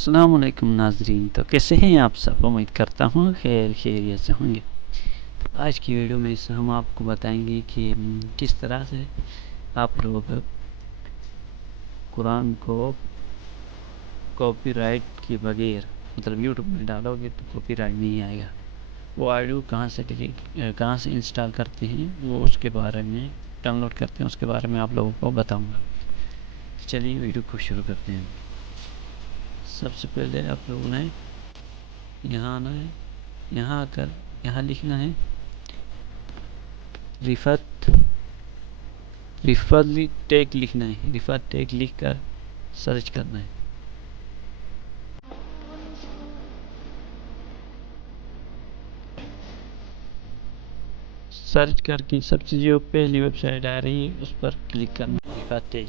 السلام علیکم ناظرین، تو کیسے ہیں آپ سب؟ امید کرتا ہوں خیریت سے ہوں گے۔ آج کی ویڈیو میں ہم آپ کو بتائیں گے کہ کس طرح سے آپ لوگ قرآن کو کاپی رائٹ کے بغیر، مطلب یوٹیوب میں ڈالو گے تو کاپی رائٹ نہیں آئے گا، وہ آڈیو کہاں سے انسٹال کرتے ہیں، وہ اس کے بارے میں ڈاؤن لوڈ کرتے ہیں، اس کے بارے میں آپ لوگوں کو بتاؤں گا۔ چلیے ویڈیو کو شروع کرتے ہیں۔ سب سے پہلے آپ لوگوں نے یہاں آنا ہے، یہاں آ کر یہاں لکھنا ہے رفعت ٹیک لکھنا ہے، رفعت ٹیک لکھ کر سرچ کرنا ہے۔ سرچ کر کے سب سے جو پہلی ویب سائٹ آ رہی ہے اس پر کلک کرنا ہے، رفعت ٹیک۔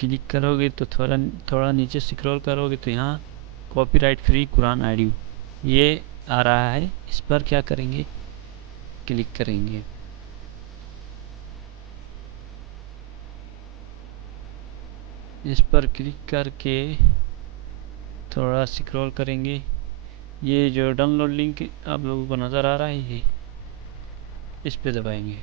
کلک کرو گے تو تھوڑا نیچے سکرول کرو گے تو یہاں کاپی رائٹ فری قرآن آڈیو یہ آ رہا ہے، اس پر کیا کریں گے؟ کلک کریں گے۔ اس پر کلک کر کے تھوڑا سکرول کریں گے، یہ جو ڈاؤن لوڈ لنک آپ لوگوں کو نظر آ رہا ہے یہ اس پہ دبائیں گے۔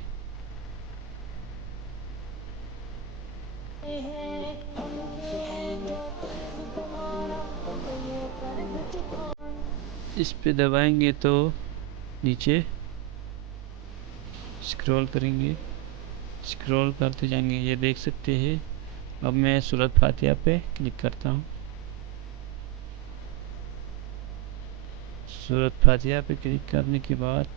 اس پہ دبائیں گے تو نیچے سکرول کریں گے، سکرول کرتے جائیں گے، یہ دیکھ سکتے ہیں۔ اب میں سورۃ فاتحہ پہ کلک کرتا ہوں۔ سورۃ فاتحہ پہ کلک کرنے کے بعد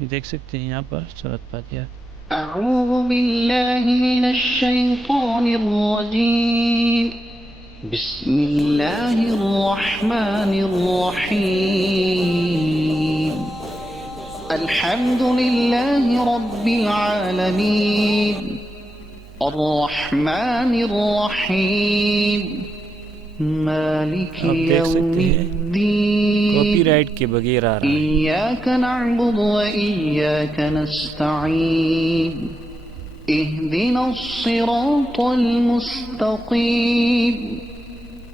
یہ دیکھ سکتے ہیں یہاں پر سورۃ فاتحہ۔ اعوذ باللہ من الشیطان الرجیم، بسم اللہ الرحمن الرحیم، الحمد للہ رب العالمین، الرحمن الرحیم، مالک آپ دیکھ یوم سکتے ہیں الدین، کاپی رائٹ کے بغیر آ رہا ہے۔ ایاک نعبد و ایاک نستعین، اهدنا الصراط المستقيم،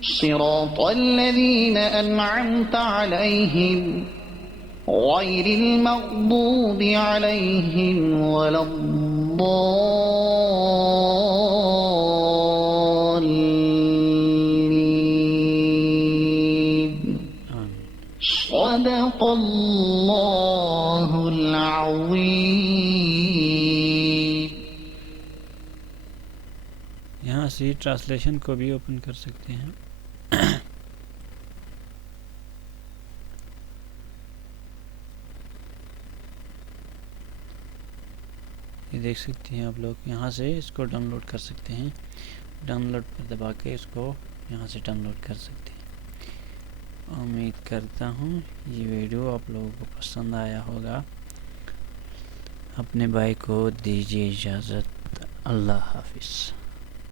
صراط الذين أنعمت عليهم غير المغضوب عليهم ولا الضالين، صدق الله العظيم۔ یہاں سے ٹرانسلیشن کو بھی اوپن کر سکتے ہیں۔ یہ دیکھ سکتے ہیں آپ لوگ، یہاں سے اس کو ڈاؤن لوڈ کر سکتے ہیں، ڈاؤن لوڈ پر دبا کے اس کو یہاں سے ڈاؤن لوڈ کر سکتے ہیں۔ امید کرتا ہوں یہ ویڈیو آپ لوگوں کو پسند آیا ہوگا۔ اپنے بھائی کو دیجیے اجازت، اللہ حافظ۔